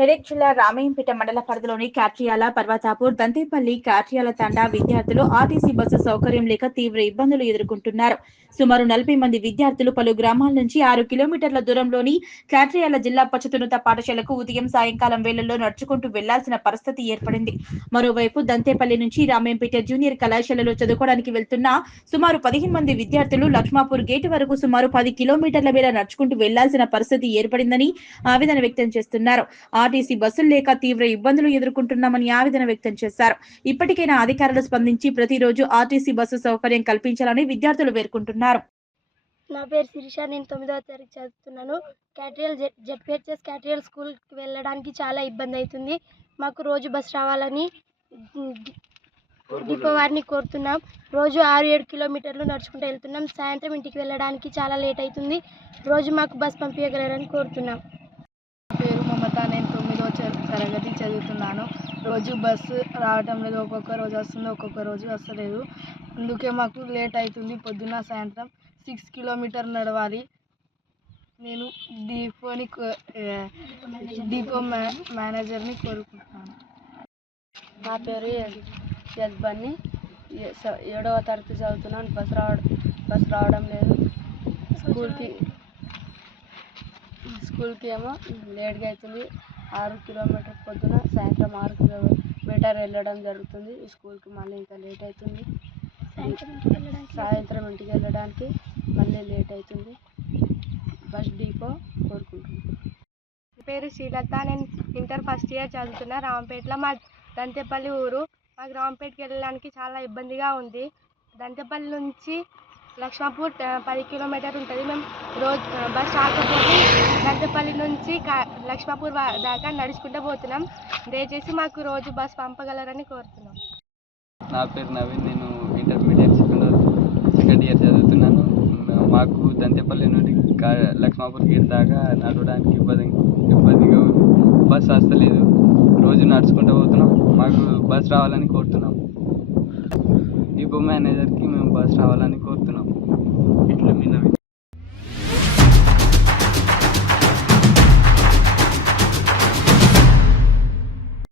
మెదక్ జిల్లా రామయ్యంపేట మండల పరిధిలోని కాట్రియాల, పర్వతాపూర్, దంతేపల్లి, కాట్రియాల తండా విద్యార్థులు ఆర్టీసీ బస్సు సౌకర్యం లేక తీవ్ర ఇబ్బందులు ఎదుర్కొంటున్నారు. సుమారు 40 మంది విద్యార్థులు పలు గ్రామాల నుంచి 6 కిలోమీటర్ల దూరంలోని కాట్రియాల జిల్లా పచ్చతునుత పాఠశాలకు ఉదయం సాయంకాలం వేళల్లో నడుచుకుంటూ వెళ్లాల్సిన పరిస్థితి ఏర్పడింది. మరోవైపు దంతేపల్లి నుంచి రామయ్యంపేట జూనియర్ కళాశాలలో చదువుకోవడానికి వెళ్తున్న సుమారు 15 మంది విద్యార్థులు లక్ష్మాపూర్ గేటు వరకు సుమారు 10 కిలోమీటర్ల మేర నడుచుకుంటూ వెళ్లాల్సిన పరిస్థితి ఏర్పడిందని ఆవేదన వ్యక్తం చేస్తున్నారు. ఆర్టీసీ బస్సులు లేక తీవ్ర ఇబ్బందులు ఎదుర్కొంటున్నామని ఆవేదన వ్యక్తం చేశారు. ఇప్పటికైనా అధికారులు స్పందించి ప్రతిరోజు ఆర్టీసీ బస్సు సౌకర్యం కల్పించాలని విద్యార్థులు పేర్కొంటున్నారు. నా పేరు శిరీష. నేను 9వ తరగతి చదువుతున్నాను. జెడ్పీహెచ్ఎస్ క్యాట్రియల్ స్కూల్కి వెళ్ళడానికి చాలా ఇబ్బంది అవుతుంది. మాకు రోజు బస్ రావాలని డిపో వారిని కోరుతున్నాం. రోజు 6-7 కిలోమీటర్లు నడుచుకుంటూ వెళ్తున్నాం. సాయంత్రం ఇంటికి వెళ్ళడానికి చాలా లేట్ అవుతుంది. రోజు మాకు బస్ పంపించగలరని కోరుతున్నాం. పేరు మమత. నేను 9వ తరగతి చదువుతున్నాను. రోజు బస్సు రావటం లేదు. ఒక్కొక్క రోజు వస్తుంది, ఒక్కొక్క రోజు వస్తలేదు. అందుకే మాకు లేట్ అవుతుంది. పొద్దున్న సాయంత్రం 6 కిలోమీటర్లు నడవాలి. నేను డిపో మేనేజర్ని కోరుకుంటున్నాను. నా పేరు యజ్బన్ని. 7వ తరగతి చదువుతున్నాను. బస్ రావడం లేదు. స్కూల్కి ఏమో లేట్గా అవుతుంది. 6 కిలోమీటర్ పొద్దున, సాయంత్రం 6 కిలోమీటర్ వెళ్ళడం జరుగుతుంది. స్కూల్కి మళ్ళీ ఇంకా లేట్ అవుతుంది. సాయంత్రం ఇంటికి వెళ్ళడానికి మళ్ళీ లేట్ అవుతుంది. బస్ డిపో కోరుకుంటున్నాను. పేరు శ్రీలత. నేను ఇంటర్ ఫస్ట్ ఇయర్ చదువుతున్నా. రామంపేటలో మా దంతేపల్లి ఊరు. మాకు రామంపేటకి వెళ్ళడానికి చాలా ఇబ్బందిగా ఉంది. దంతేపల్లి నుంచి లక్ష్మాపూర్ 10 కిలోమీటర్ ఉంటుంది. మేము రోజు బస్ రాకపోతే దంతేపల్లి నుంచి లక్ష్మాపూర్ దాకా నడుచుకుంటూ పోతున్నాం. దయచేసి మాకు రోజు బస్ పంపగలరని కోరుతున్నాం. నా పేరు నవీన్. నేను ఇంటర్మీడియట్ సెకండ్ ఇయర్ చదువుతున్నాను. మాకు దంతేపల్లి నుండి లక్ష్మాపూర్ గేట్ దాకా నడవడానికి ఇబ్బందిగా ఉంది. బస్ వస్తలేదు. రోజు నడుచుకుంటూ పోతున్నాం. మాకు బస్ రావాలని కోరుతున్నాం. డిపో మేనేజర్కి మేము బస్ రావాలని కోరుతున్నాం. ఇట్లా మీ నవీన్.